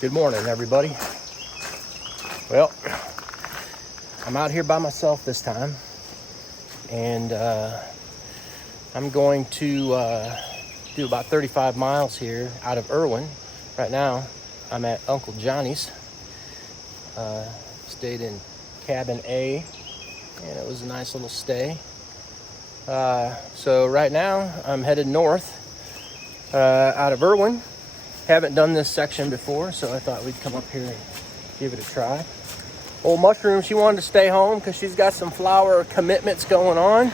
Good morning, everybody. Well, I'm out here by myself this time, and I'm going to do about 35 miles here out of Erwin. Right now, I'm at Uncle Johnny's. Stayed in cabin A, and it was a nice little stay. So right now, I'm headed north out of Erwin. Haven't done this section before, so I thought we'd come up here and give it a try. Old Mushroom, she wanted to stay home because she's got some flower commitments going on.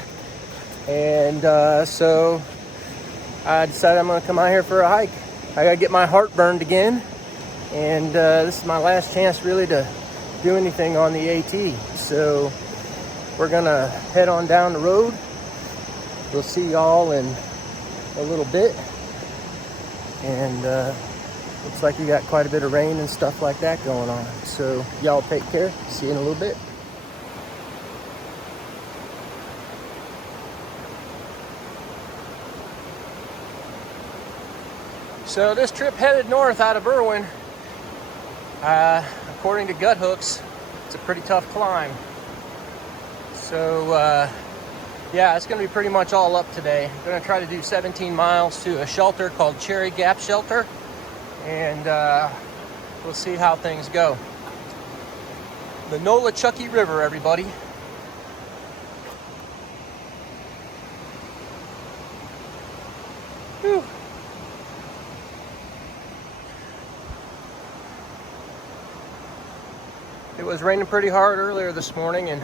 And so I decided I'm going to come out here for a hike. I got to get my heart burned again. And this is my last chance really to do anything on the AT. So we're going to head on down the road. We'll see y'all in a little bit. And looks like we got quite a bit of rain and stuff like that going on. So y'all take care. See you in a little bit. So this trip headed north out of Erwin. According to gut hooks, it's a pretty tough climb. So yeah, it's going to be pretty much all up today. I'm going to try to do 17 miles to a shelter called Cherry Gap Shelter, and we'll see how things go. The Nolichucky River, everybody. Whew. It was raining pretty hard earlier this morning, and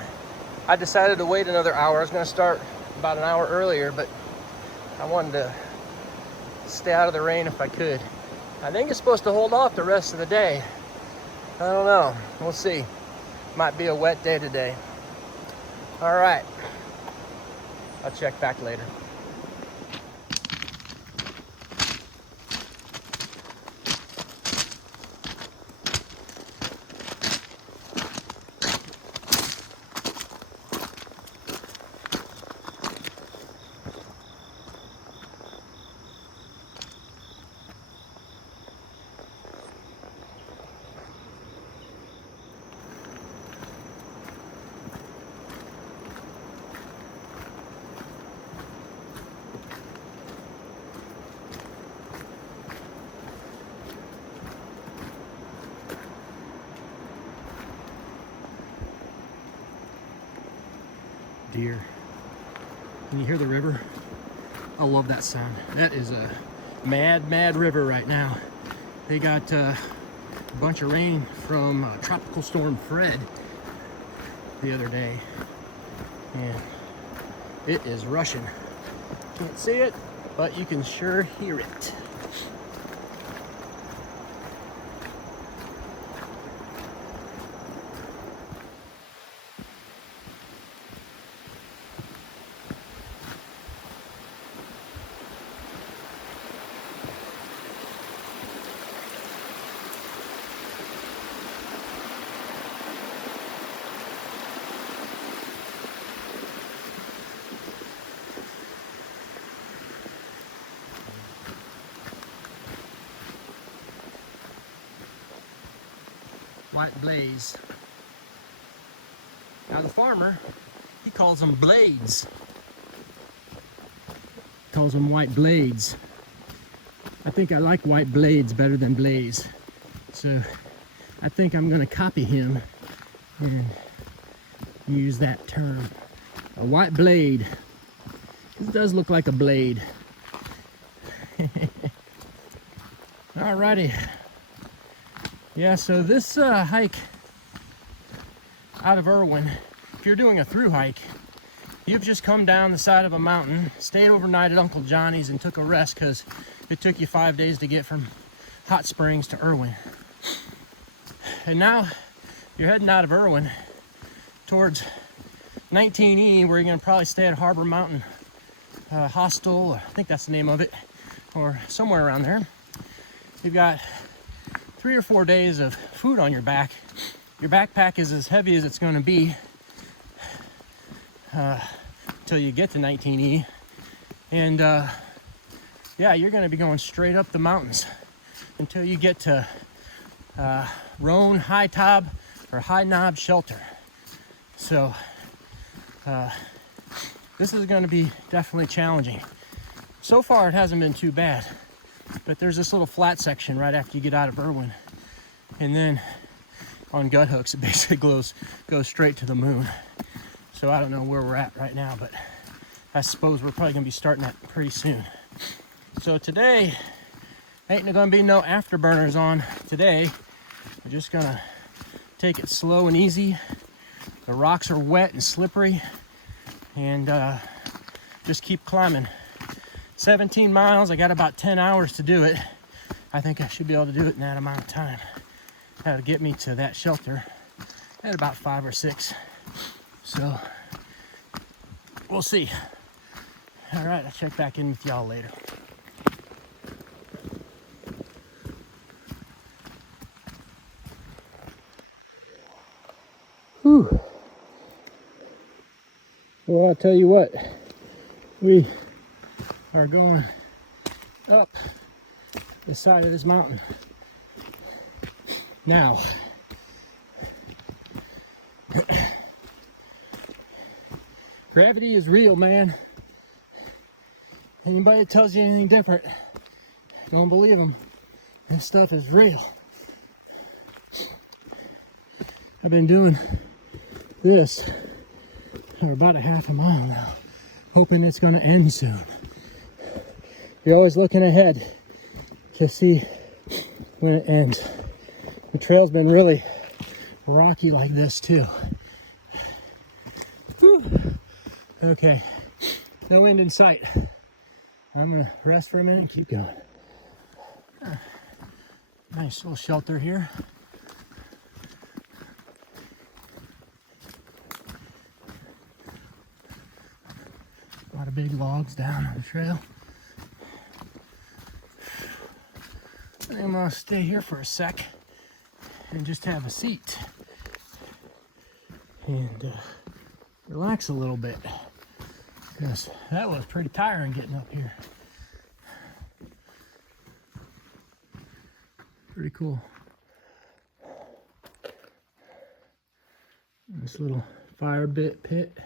I decided to wait another hour. I was going to start about an hour earlier, but I wanted to stay out of the rain if I could. I think it's supposed to hold off the rest of the day. I don't know. We'll see. Might be a wet day today. All right. I'll check back later. Deer. Can you hear the river? I love that sound. That is a mad river right now. They got a bunch of rain from Tropical Storm Fred the other day, and it is rushing. Can't see it, but you can sure hear it. White blaze. Now the farmer, he calls them blades. Calls them white blades. I think I like white blades better than blaze. So I think I'm gonna copy him and use that term. A white blade. It does look like a blade. Alrighty. Yeah, so this hike out of Erwin, if you're doing a through hike, you've just come down the side of a mountain, stayed overnight at Uncle Johnny's, and took a rest because it took you 5 days to get from Hot Springs to Erwin. And now you're heading out of Erwin towards 19E, where you're going to probably stay at Harbor Mountain Hostel, I think that's the name of it, or somewhere around there. You've got 3 or 4 days of food on your back. Your backpack is as heavy as it's going to be till you get to 19E. And yeah, you're going to be going straight up the mountains until you get to Roan high top or high knob shelter. So this is going to be definitely challenging. So far it hasn't been too bad, but there's this little flat section right after you get out of Erwin, and then on gut hooks it basically goes straight to the moon. So I don't know where we're at right now, but I suppose we're probably gonna be starting that pretty soon. So today ain't gonna be no afterburners on today. We're just gonna take it slow and easy. The rocks are wet and slippery, and just keep climbing. 17 miles, I got about 10 hours to do it. I think I should be able to do it in that amount of time. That'll get me to that shelter at about 5 or 6. So we'll see. All right, I'll check back in with y'all later. Whew. Well, I'll tell you what, we are going up the side of this mountain. Now, gravity is real, man. Anybody that tells you anything different, don't believe them. This stuff is real. I've been doing this for about a half a mile now, hoping it's going to end soon. You're always looking ahead to see when it ends. The trail's been really rocky like this too. Whew. Okay, no end in sight. I'm gonna rest for a minute and keep going. Nice little shelter here. A lot of big logs down on the trail. I think I'm gonna stay here for a sec and just have a seat and relax a little bit, because that was pretty tiring getting up here. Pretty cool. This little fire pit.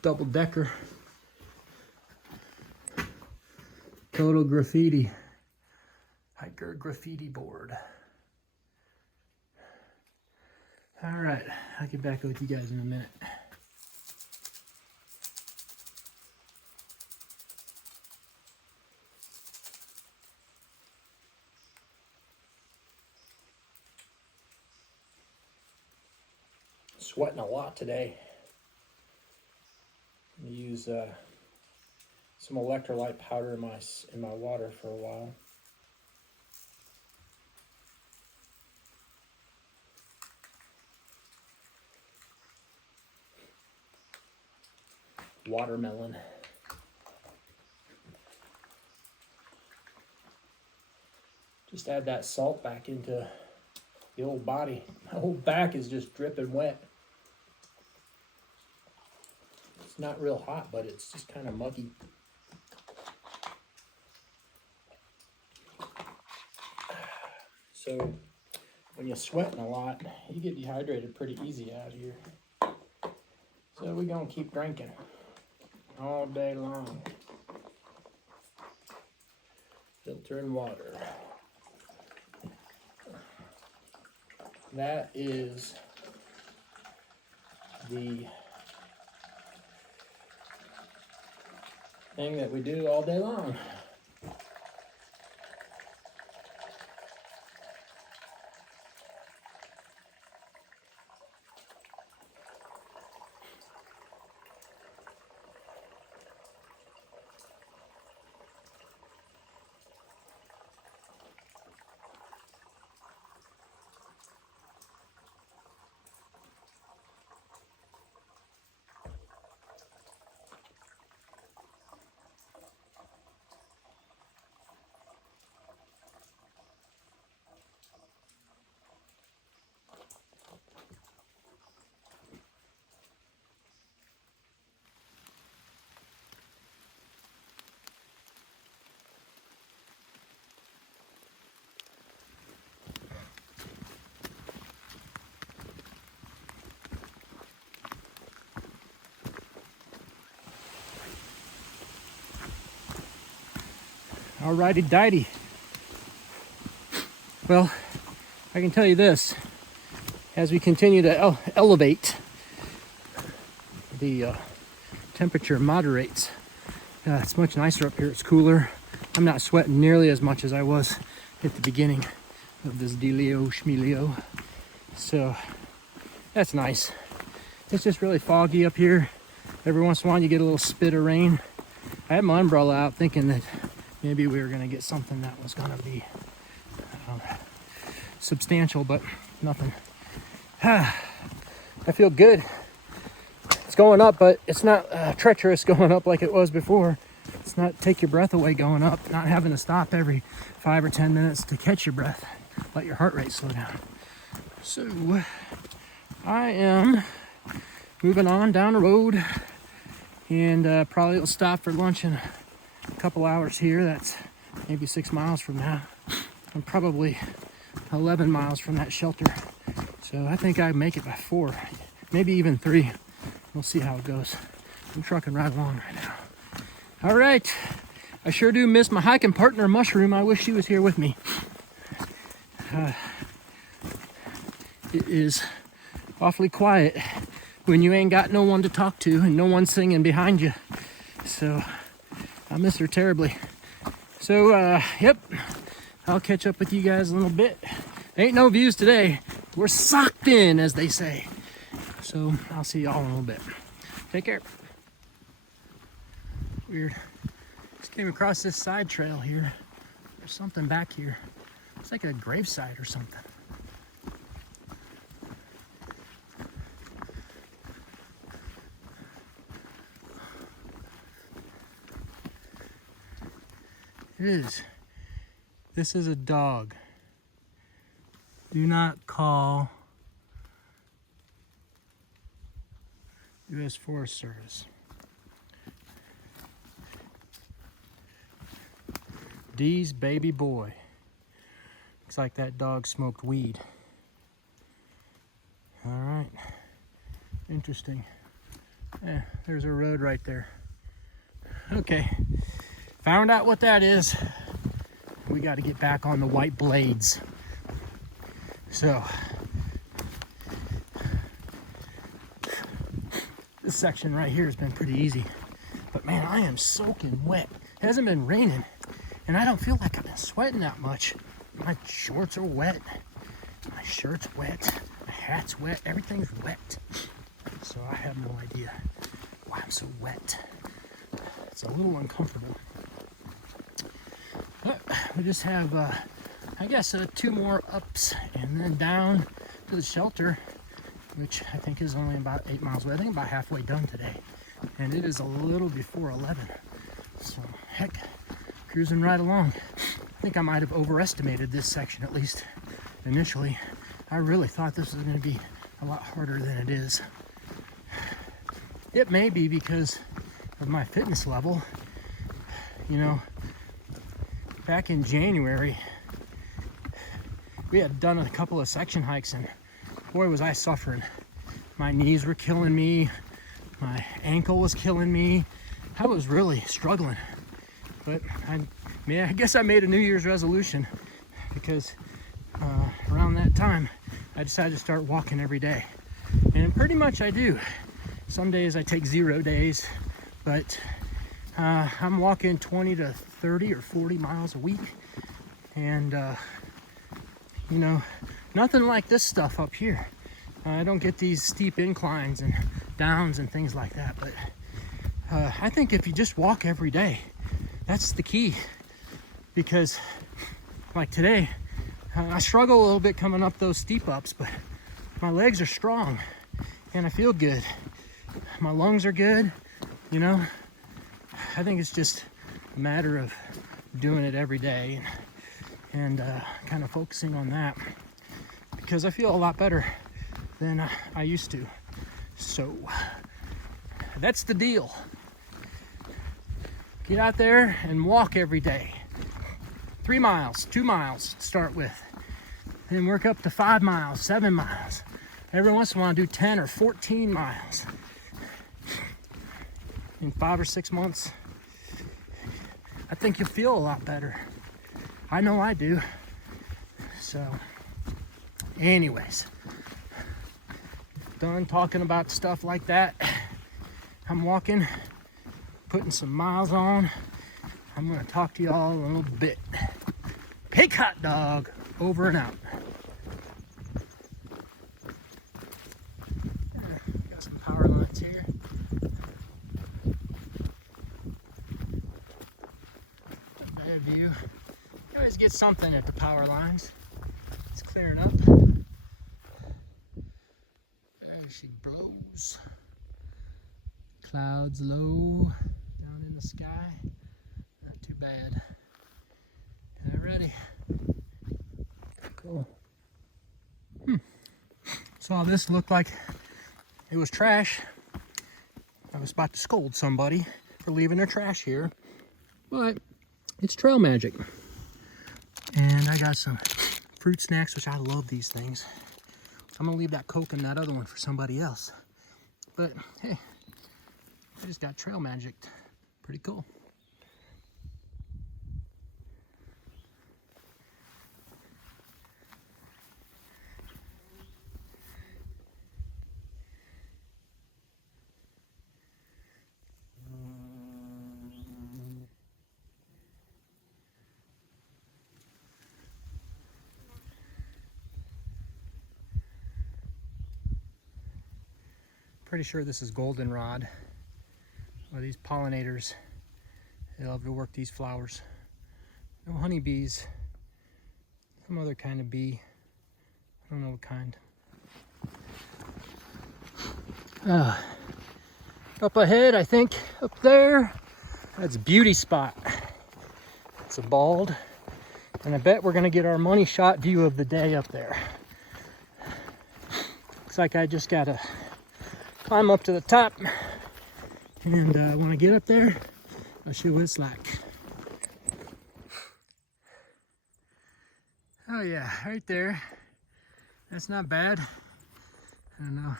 Double decker. Total graffiti. Hiker graffiti board. All right, I'll get back with you guys in a minute. Sweating a lot today. I'm gonna use some electrolyte powder in my water for a while. Watermelon. Just add that salt back into the old body. My whole back is just dripping wet. It's not real hot, but it's just kind of muggy. So when you're sweating a lot, you get dehydrated pretty easy out here. So we're gonna keep drinking all day long. Filtering water. That is the thing that we do all day long. Alrighty dighty. Well, I can tell you this, as we continue to elevate, the temperature moderates. It's much nicer up here, it's cooler. I'm not sweating nearly as much as I was at the beginning of this dealio schmealio. So that's nice. It's just really foggy up here. Every once in a while you get a little spit of rain. I had my umbrella out thinking that maybe we were gonna get something that was gonna be substantial, but nothing. I feel good. It's going up, but it's not treacherous going up like it was before. It's not take your breath away going up, not having to stop every 5 or 10 minutes to catch your breath, let your heart rate slow down. So I am moving on down the road, and probably will stop for lunch in a couple hours here. That's maybe 6 miles from now. I'm probably 11 miles from that shelter. So I think I make it by 4, maybe even 3. We'll see how it goes. I'm trucking right along right now. All right. I sure do miss my hiking partner, Mushroom. I wish she was here with me. It is awfully quiet when you ain't got no one to talk to and no one singing behind you. So I miss her terribly. So, yep. I'll catch up with you guys a little bit. Ain't no views today. We're socked in, as they say. So I'll see y'all in a little bit. Take care. Weird. Just came across this side trail here. There's something back here. It's like a gravesite or something. It is. This is a dog. Do not call U.S. Forest Service. Dee's baby boy. Looks like that dog smoked weed. All right. Interesting. Yeah, there's a road right there. Okay. Found out what that is. We got to get back on the white blades. So, this section right here has been pretty easy. But man, I am soaking wet. It hasn't been raining, and I don't feel like I've been sweating that much. My shorts are wet. My shirt's wet. My hat's wet. Everything's wet. So I have no idea why I'm so wet. It's a little uncomfortable. But we just have, I guess, 2 more ups and then down to the shelter, which I think is only about 8 miles away. I think about halfway done today. And it is a little before 11. So, heck, cruising right along. I think I might have overestimated this section, at least initially. I really thought this was going to be a lot harder than it is. It may be because of my fitness level. You know, back in January, we had done a couple of section hikes, and boy was I suffering. My knees were killing me. My ankle was killing me. I was really struggling. But I guess I made a New Year's resolution, because around that time I decided to start walking every day. And pretty much I do. Some days I take 0 days, but I'm walking 20 to 30 or 40 miles a week. And you know, nothing like this stuff up here. I don't get these steep inclines and downs and things like that, but I think if you just walk every day, that's the key. Because like today, I struggle a little bit coming up those steep ups, but my legs are strong and I feel good. My lungs are good, you know. I think it's just a matter of doing it every day and kind of focusing on that, because I feel a lot better than I used to. So that's the deal. Get out there and walk every day. 3 miles, 2 miles to start with. Then work up to 5 miles, 7 miles. Every once in a while do 10 or 14 miles. In 5 or 6 months, I think you'll feel a lot better. I know I do. So, anyways, done talking about stuff like that. I'm walking, putting some miles on. I'm gonna talk to y'all a little bit. Pig hot dog, over and out. Got some power lines here. Bad view. You always get something at the power lines. It's clearing up. There she blows. Clouds low down in the sky. Not too bad. Alrighty. Cool. Saw this looked like it was trash. I was about to scold somebody for leaving their trash here, but it's trail magic. And I got some fruit snacks, which I love these things. I'm gonna leave that Coke and that other one for somebody else. But hey, I just got trail magic. Pretty cool. Pretty sure this is goldenrod. Well, these pollinators, they love to work these flowers. No honeybees, some other kind of bee. I don't know what kind. Up ahead, I think, up there, that's Beauty Spot. It's a bald, and I bet we're gonna get our money shot view of the day up there. Looks like I just gotta climb up to the top, and when I get up there, I'll show you what it's like. Oh yeah, right there. That's not bad. I don't know.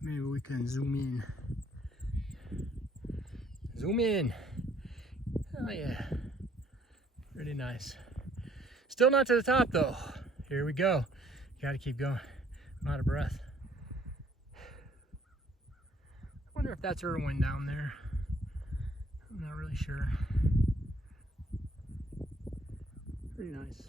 Maybe we can zoom in. Zoom in. Oh yeah, pretty nice. Still not to the top though. Here we go. Gotta keep going. I'm out of breath. I wonder if that's Erwin down there. I'm not really sure. Pretty nice.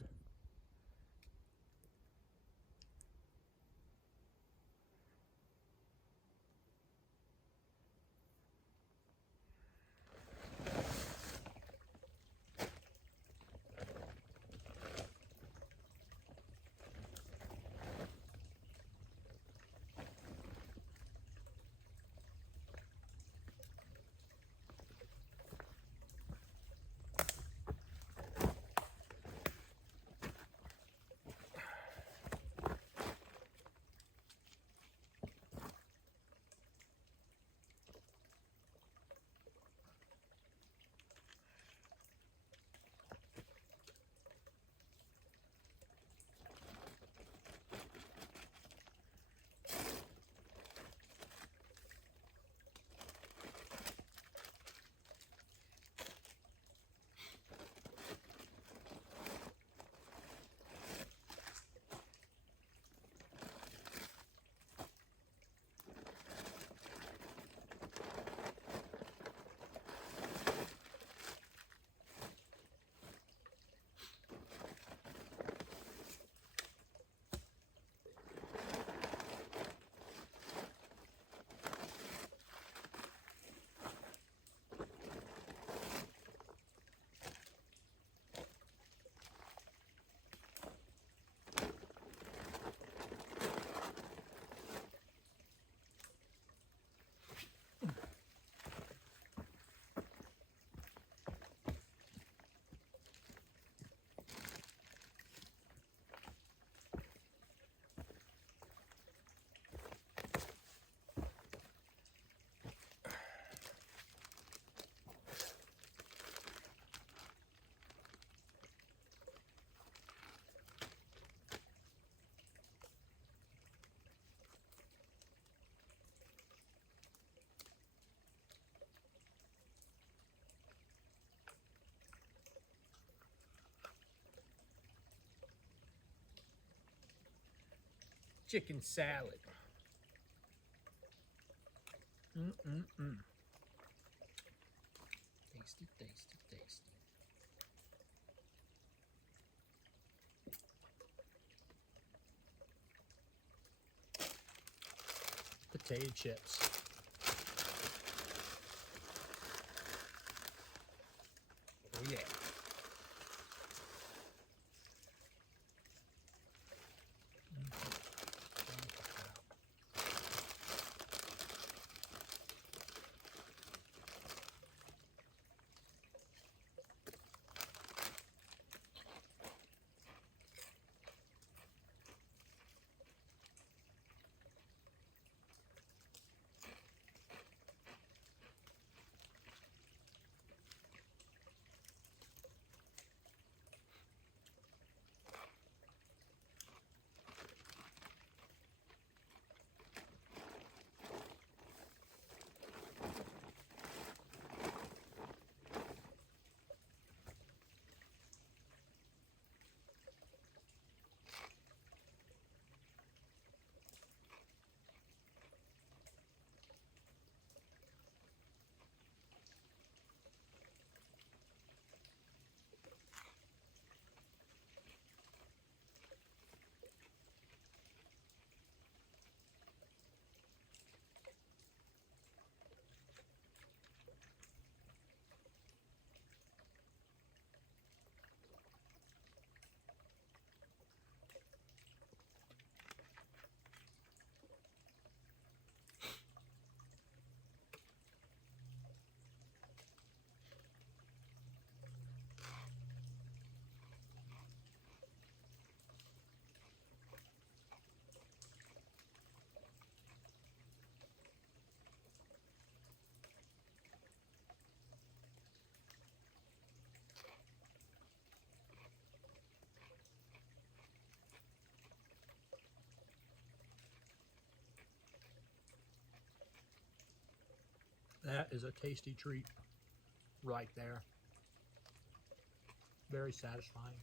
chicken salad. Tasty, tasty, tasty. Potato chips. Oh yeah. That is a tasty treat right there. Very satisfying.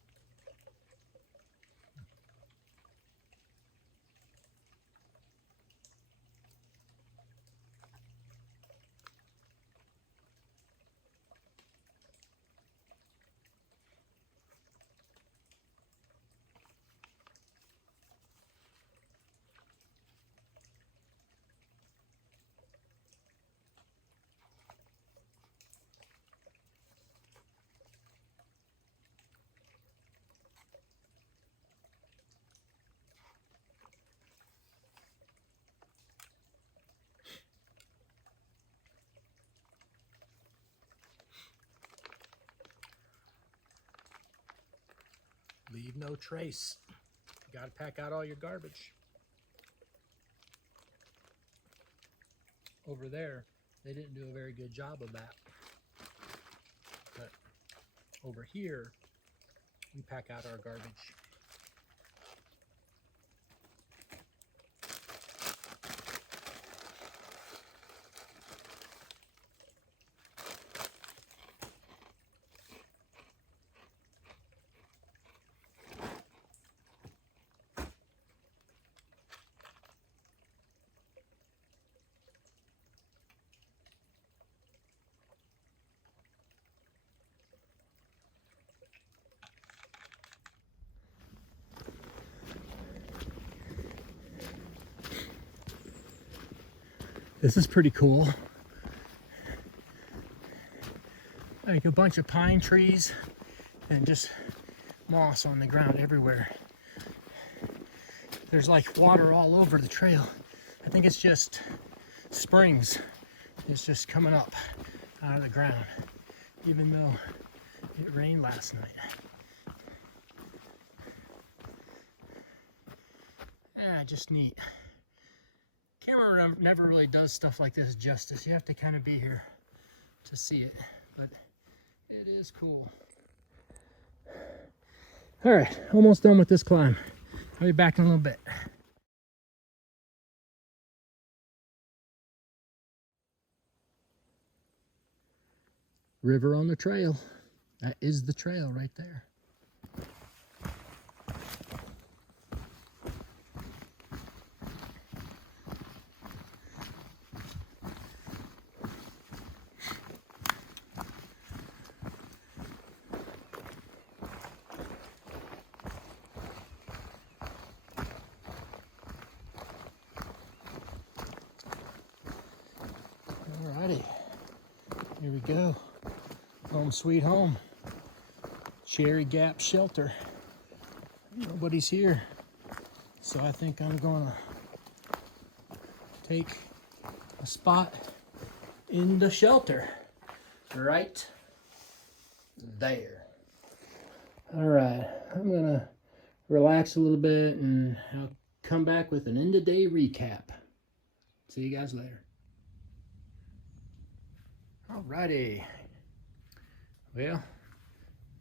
Leave no trace. You gotta pack out all your garbage. Over there, they didn't do a very good job of that. But over here, we pack out our garbage. This is pretty cool. Like a bunch of pine trees and just moss on the ground everywhere. There's like water all over the trail. I think it's just springs. It's just coming up out of the ground, even though it rained last night. Yeah, just neat. Camera never really does stuff like this justice. You have to kind of be here to see it, but it is cool. All right, almost done with this climb. I'll be back in a little bit. River on the trail. That is the trail right there. Here we go. Home sweet home. Cherry Gap Shelter. Nobody's here. So I think I'm gonna take a spot in the shelter right there. All right, I'm gonna relax a little bit and I'll come back with an end of day recap. See you guys later. Alrighty. Well,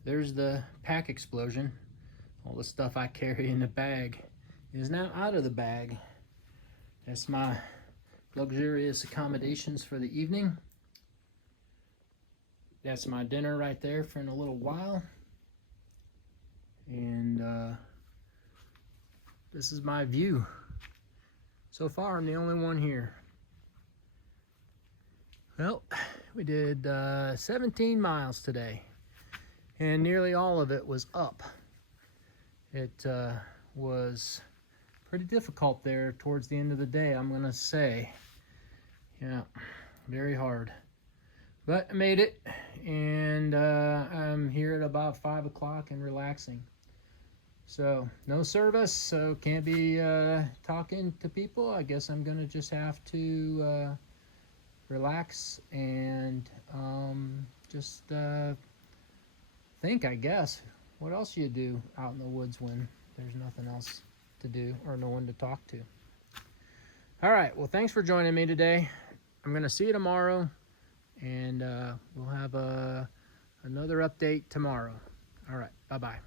there's the pack explosion. All the stuff I carry in the bag is now out of the bag. That's my luxurious accommodations for the evening. That's my dinner right there for in a little while. And this is my view. So far, I'm the only one here. Well, we did 17 miles today, and nearly all of it was up. It was pretty difficult there towards the end of the day, I'm gonna say. Yeah, very hard. But I made it, and I'm here at about 5 o'clock and relaxing. So, no service, so can't be talking to people. I guess I'm gonna just have to relax and just think, I guess. What else do you do out in the woods when there's nothing else to do or no one to talk to? All right, well, thanks for joining me today. I'm gonna see you tomorrow, and we'll have another update tomorrow. All right, bye-bye.